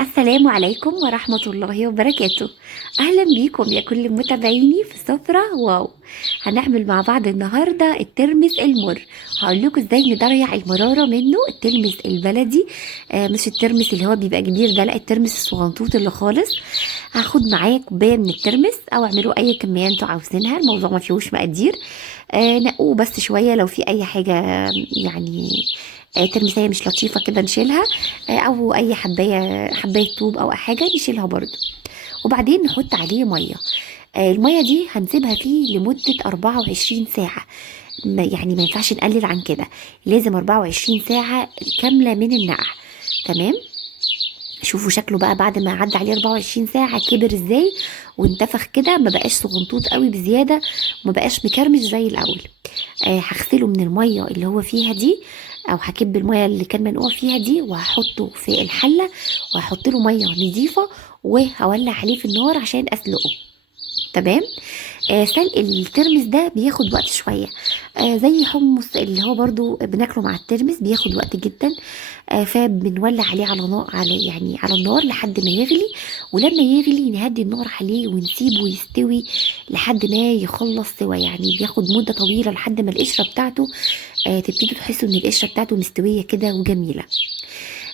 السلام عليكم ورحمة الله وبركاته. أهلا بيكم يا كل متابعيني في سفرة واو. هنعمل مع بعض النهاردة الترمس المر. هقول لكم ازاي نضيع المرارة منه، الترمس البلدي. مش الترمس اللي هو بيبقى كبير ده، لا الترمس الصغنطوط اللي خالص. هاخد معايا كوباية من الترمس او اعملوا اي كمية انتوا عاوزينها، الموضوع ما فيهوش مقادير. نقوه بس شوية لو في اي حاجة يعني ترمسية مش لطيفة كده نشيلها. او اي حبايه طوب او حاجه نشيلها برضو. وبعدين نحط عليه ميه. الميه دي هنسيبها فيه لمده 24 ساعه. يعني ما ينفعش نقلل عن كده، لازم 24 ساعه كامله من النقع. تمام. شوفوا شكله بقى بعد ما عدى عليه 24 ساعة كبر ازاي وانتفخ كده، ما بقاش صغنطوط قوي بزيادة وما بقاش مكرمش زي الأول. هغسله من المية اللي هو فيها دي، او هكب المية اللي كان منقوع فيها دي وهحطه في الحلة وهحط له مية نظيفة وهولع عليه في النار عشان اسلقه. تمام. سلق الترمس ده بياخد وقت شوية. زي حمص اللي هو برضو بناكله مع الترمس بياخد وقت جدا. فبنولع عليه على نار، على النار لحد ما يغلي. ولما يغلي نهدي النار عليه ونسيبه يستوي لحد ما يخلص سوا، يعني بياخد مدة طويلة لحد ما القشرة بتاعته تبتدوا تحسوا ان القشرة بتاعته مستوية كده وجميلة.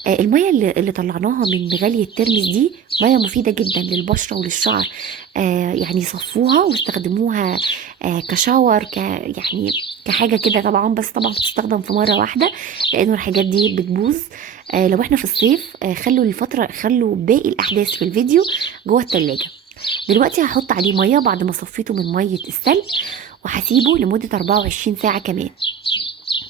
المية اللي طلعناها من غلي الترمس دي مية مفيدة جدا للبشرة وللشعر. يعني صفوها واستخدموها كشاور يعني كحاجة كده طبعا، بس طبعا بتستخدم في مرة واحدة لأنه الحاجات دي بتبوظ. لو احنا في الصيف خلوا باقي الأحداث في الفيديو جوه التلاجة. دلوقتي هحط عليه مية بعد ما صفيته من مية السلق، وهسيبه لمدة 24 ساعة كمان.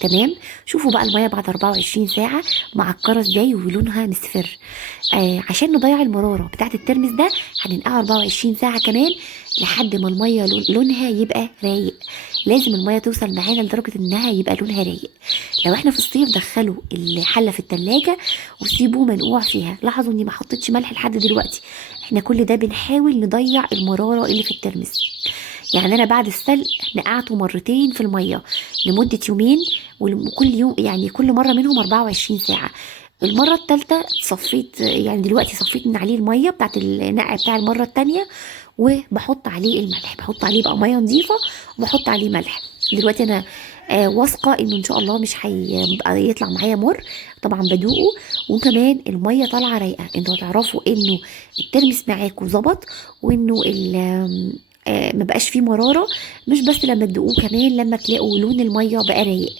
تمام. شوفوا بقى الميه بعد 24 ساعه معكره ازاي ولونها مصفر. عشان نضيع المراره بتاعه الترمس ده هننقعها 24 ساعه كمان لحد ما الميه لونها يبقى رايق. لازم الميه توصل معانا لدرجه انها يبقى لونها رايق. لو احنا في الصيف دخلوا الحله في التلاجة وسيبوه منقوع فيها. لاحظوا اني ما حطيتش ملح لحد دلوقتي. احنا كل ده بنحاول نضيع المراره اللي في الترمس. يعني انا بعد السلق نقعته مرتين في الميه لمده يومين، وكل يوم يعني كل مره منهم 24 ساعه. المره الثالثه صفيت، يعني دلوقتي صفيت من عليه الميه بتاعت النقع بتاع المره الثانيه، وبحط عليه الملح، بحط عليه بقى ميه نظيفه وبحط عليه ملح. دلوقتي انا واثقه انه ان شاء الله مش هيبقى يطلع معايا مر. طبعا بدوقه، وكمان الميه طالعه رايقه. انتوا هتعرفوا انه الترمس معاكوا ظبط، وانه ما بقاش فيه مراره. مش بس لما تدوقوه، كمان لما تلاقوا لون الميه بقى رايق.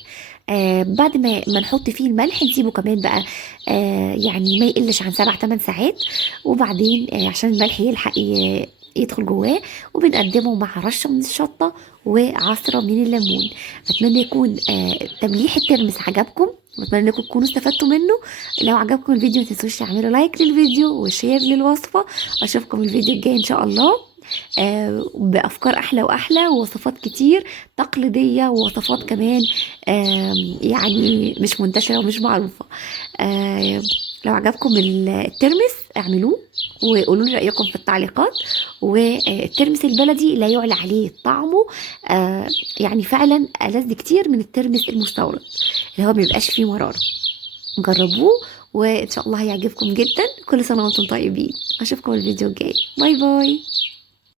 بعد ما نحط فيه الملح نسيبه كمان بقى يعني ما يقلش عن 7 8 ساعات. وبعدين عشان الملح يلحق يدخل جواه. وبنقدمه مع رشه من الشطه وعصره من الليمون. اتمنى يكون تمليح الترمس عجبكم، واتمنى انكم تكونوا استفدتوا منه. لو عجبكم الفيديو ما تنسوش تعملوا لايك للفيديو وشير للوصفه. اشوفكم الفيديو الجاي ان شاء الله بأفكار أحلى وأحلى ووصفات كتير تقليدية ووصفات كمان يعني مش منتشرة ومش معروفة. لو عجبكم الترمس اعملوه وقولوا لي رأيكم في التعليقات. والترمس البلدي لا يعلى عليه طعمه، يعني فعلا ألذ كتير من الترمس المستورد اللي هو مبيبقاش فيه مرارة. جربوه وإن شاء الله هيعجبكم جدا. كل سنة وانتم طيبين. أشوفكم الفيديو الجاي. باي باي.